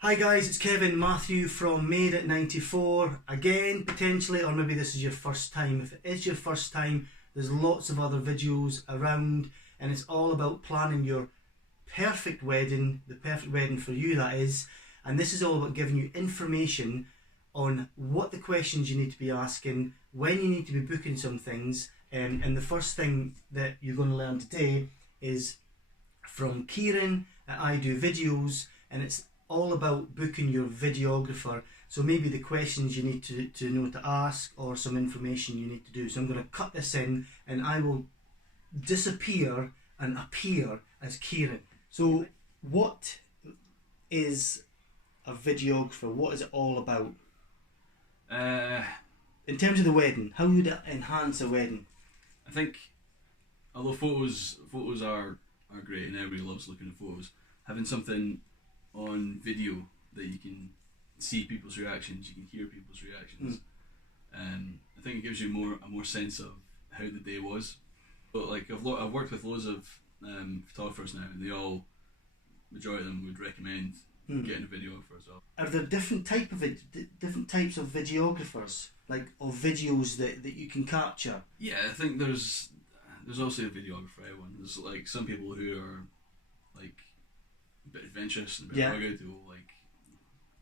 Hi guys, it's Kevin Matthew from Made at 94 again, potentially, or maybe this is your first time. If it is your first time, there's lots of other videos around and it's all about planning your perfect wedding, the perfect wedding for you that is, and this is all about giving you information on what the questions you need to be asking, when you need to be booking some things, and the first thing that you're going to learn today is from Kieran at I Do Videos, and it's all about booking your videographer. So maybe the questions you need to know to ask or some information you need to do. So I'm going to cut this in and I will disappear and appear as Kieran. So what is a videographer? What is it all about? In terms of the wedding, how would it enhance a wedding? I think, although photos are great and everybody loves looking at photos, having something on video that you can see people's reactions, you can hear people's reactions. I think it gives you a more sense of how the day was. But like I've worked with loads of photographers now, and majority of them would recommend getting a videographer as well. Are there different types of videographers, like of videos that you can capture? Yeah, I think there's also a videographer for everyone. There's like some people who are like a bit adventurous and a bit rugged, who will like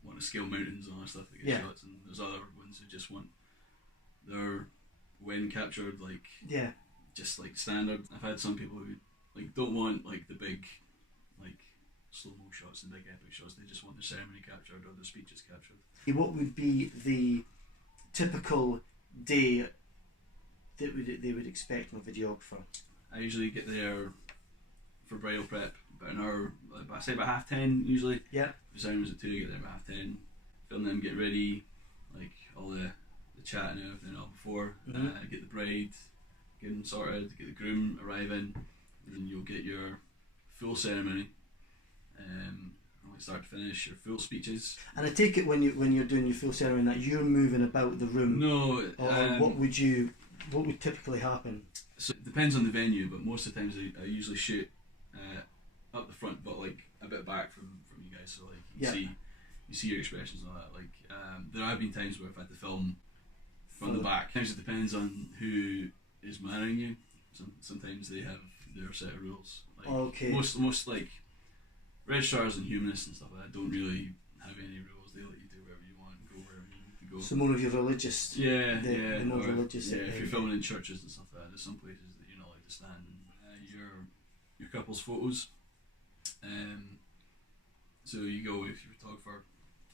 want to scale mountains and all that stuff to get shots, and there's other ones who just want their wedding captured just like standard. I've had some people who like don't want like the big like slow-mo shots and big epic shots, they just want the ceremony captured or the speeches captured. What would be the typical day that they would expect from a videographer? I usually get there for bridal prep about an hour, I say about 10:30 usually. Yeah. The ceremony's at 2, I get there about 10:30, film them, get ready, like all the chat and everything all before, get the bride, get them sorted, get the groom arriving, and then you'll get your full ceremony, like start to finish, your full speeches. And I take it when you're doing your full ceremony that you're moving about the room. No. Or what would typically happen? So it depends on the venue, but most of the times I usually shoot up the front, but like a bit back from you guys, so like you see your expressions and all that. Like there have been times where I've had to film from the back. Sometimes it depends on who is marrying you. Sometimes they have their set of rules. Like most like registrars and humanists and stuff like that don't really have any rules. They let you do wherever you want and go wherever you need to go. So more of your religious. The more religious. Yeah, if you're filming in churches and stuff like that, there's some places that you're not allowed to stand. Your couple's photos. So you go with your photographer,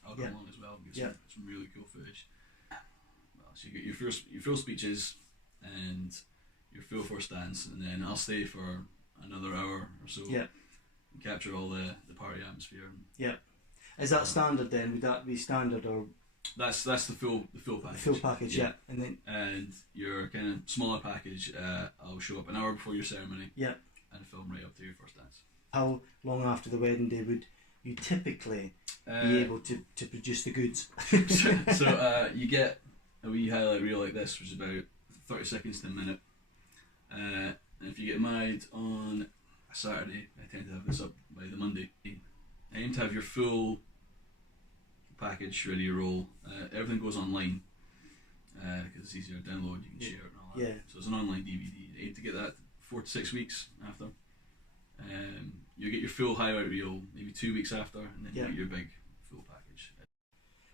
I'll go along as well and get some really cool footage. Well, so you get your full speeches and your full first dance, and then I'll stay for another hour or so and capture all the party atmosphere. Yeah. Is that standard then? Would that be standard, or? That's the full package. The full package, yeah. And your kind of smaller package, I'll show up an hour before your ceremony. Yeah. And film right up to your first dance. How long after the wedding day would you typically be able to produce the goods? so you get a wee highlight reel like this, which is about 30 seconds to a minute. And if you get married on a Saturday, I tend to have this up by the Monday. I aim to have your full package ready to roll. Everything goes online because it's easier to download, you can share it and all that. Yeah. So it's an online DVD. I aim to get that 4 to 6 weeks after. You get your full highlight reel maybe 2 weeks after, and then you get your big full package.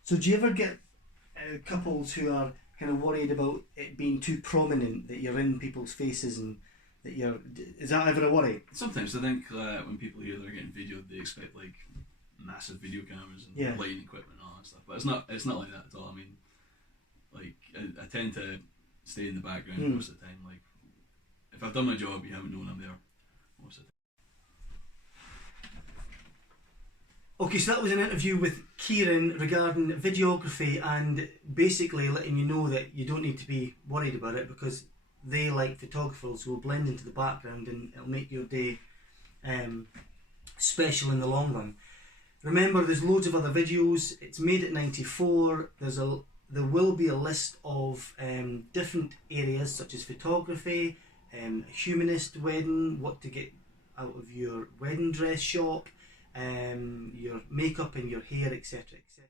So do you ever get couples who are kind of worried about it being too prominent, that you're in people's faces and that is that ever a worry? Sometimes I think when people hear they're getting videoed, they expect like massive video cameras and lighting equipment and all that stuff, but it's not like that at all. I mean, like I tend to stay in the background most of the time. Like if I've done my job, you haven't known I'm there most of the time. Okay, so that was an interview with Kieran regarding videography, and basically letting you know that you don't need to be worried about it because they, like photographers, will blend into the background and it'll make your day special in the long run. Remember, there's loads of other videos. It's Made at 94. There will be a list of different areas such as photography, humanist wedding, what to get out of your wedding dress shop, your makeup and your hair, etc., etc.